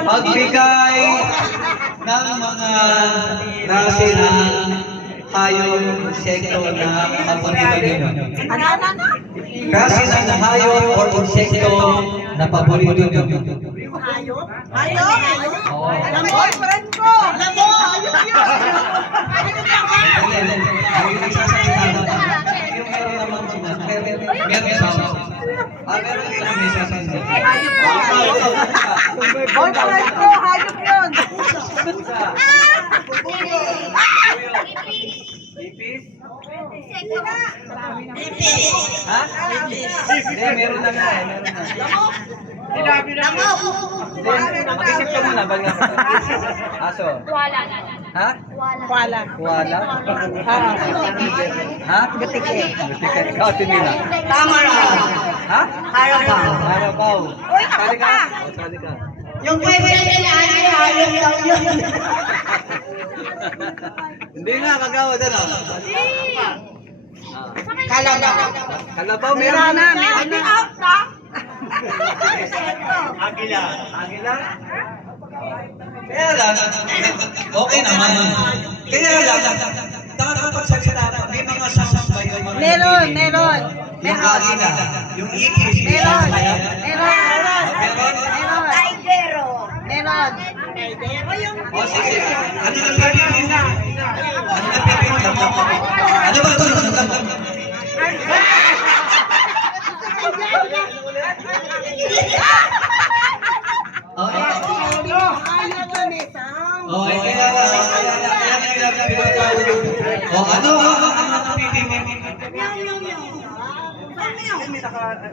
Pagbigay ng mga klase ng hayop, insekto na paborito ninyo. Klase ng hayop or insekto na paborito ninyo. Hayop? Oo. Alam mo, friend ko! Alam mo, hayop yun! Ang nagsasalita naman, yung meron naman sila, meron sama. Meron din ang may sasalita. Boy, friend ko, hayop yun! Ipis? Ha? Hindi, meron na nga eh. Meron na. Mag-isip ka muna, bago nga. Aso? Wala. Ha? Wala. Wala? Ha? Butike. Butike. Ikaw, Tinila. Tama na. Ha? Harabaw. Harabaw. Uy, ako Sali ka. pa. O, sali ka. Yung boyfriend nila, hayop daw yun. Hindi nga, kagawa doon. Kalabaw. Kalabaw, meron na. Meron na. Out na. Agila. Agila? Kaya lang, okay naman. Kaya lang, nakakapagsalita pa, may mga sounds ba yung mga Meron. Yung agila, yung ikis. Meron. O sige, ano na pipin mo? Ano na pipin mo? Ano ba ito?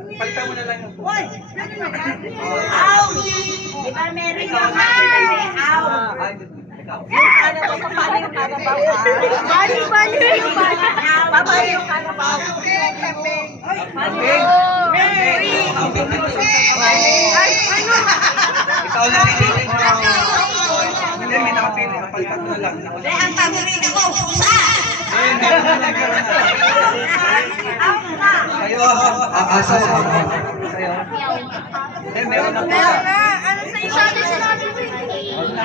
Palitan mo na lang yung ikaw na rin. Hindi, may nakapili. Palitan mo na lang. Ang paborito ko, pusa! Kayo, asa sa kayo. Eh, meron na po.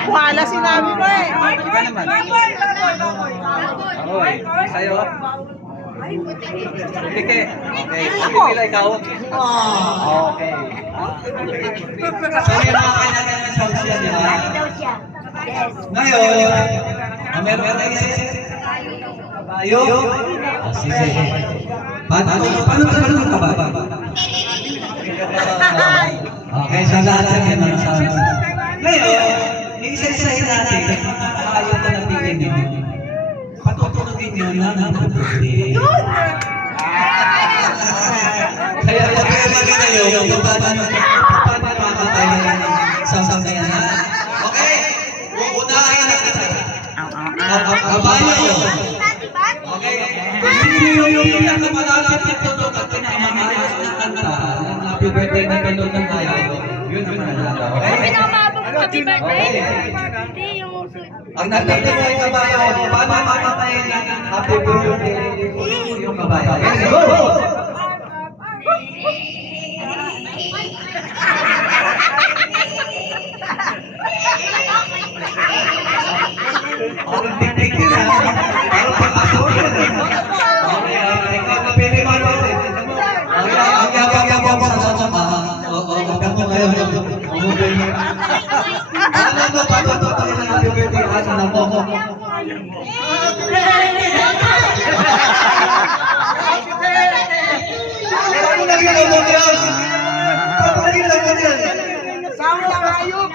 Wala sinabi mo eh. Iba naman. Oy, sa'yo. Butike. Okay. Pipila ikaw. Okay. So, yung mga kanya-kanya ng sounds yan, di ba? Ngayon, meron ka na isa. Kabayo? Sige. Paano ka ba? Okay, so lahat yan mga sounds. Ngayon, isa-isahin natin ayaw na natigin nyo. Patutunogin nyo na nabubuti. Kaya pag-iwan nyo na yun, paano makakatayo na sounds na yan. Okay? Unahin na kita. Kabayo. Okay? Sino yung pinakamalapit na tunog at pinakamaayos na kanta ng happy birthday na ganun ng ayaw? Yun ang manalala. Okay? Pinamabog ng happy birthday. Hindi yung... Ang nagtati mo yung kabayo, paano makatayin ng happy birthday yung kabayo? Let's go! Parang tik-tik na. Parang pang-aso yan. Okay, ikaw na pili mo natin. Okay, ang yabang-yabang sa sama. Oo, magkang mo ngayon. Ano mo pa tututuloy ng happy birthday? Asa na mo? Paano naging mo yan? Paano naging mo yan? Sound ng hayop.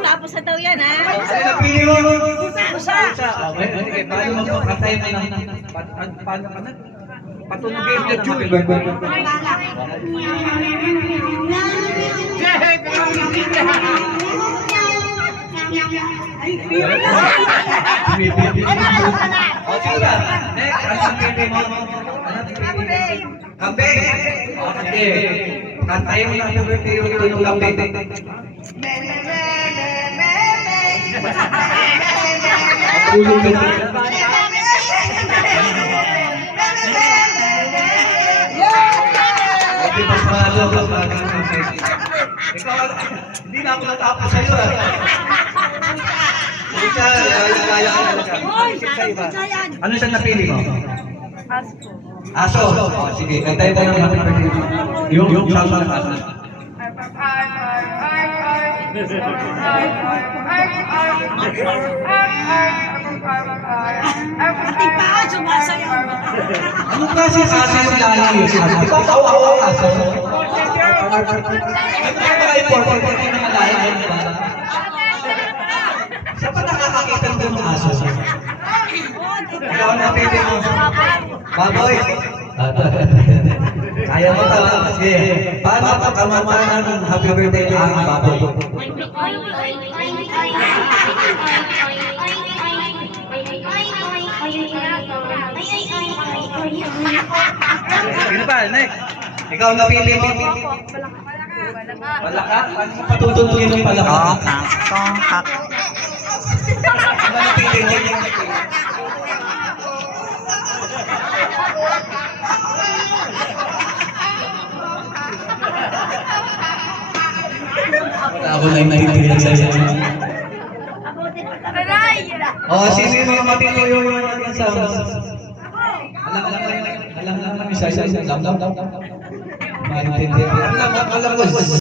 Tapos na daw yan, ha? Ano napili mo? Pusa. Okay, sige. Paano mo katay mo ng... Paano ka na? Patunogin na tune. O, sige na. Next, ang pili mo? Kambing. Okay. Kantayin mo ng birthday yung tunong kambing. Tulog ka na. Hindi pa sumalo ka pa. Ikaw, hindi na ako natapos sa'yo. Pusa, kaya ka talaga. Ano siyang napili mo? Aso. Oh, sige, kantayin tayo ng happy birthday. Yung song ng aso. Pati pa ako sumasayaw. Ano kasi aso yung lahi yun? Di ba kawawa ang aso? Di ba mga important yung mga lahi yun? Saan pa nakakakita ng mga aso? Ikaw ang napili mo. Baboy. Kaya mo tama. Sige. Paano pakamatanan ng happy birthday ang baboy? Sino pa? Next. Ikaw napili mo. Palaka? Paano mo patutulungin ng palaka? Ano napili mo? Wala ako na yung naiintindihan sa'yo. Oh, sino yung mga matino yung mga sa... Alam lang yung isa-isa. Alam. Maintindihan. Alam mo.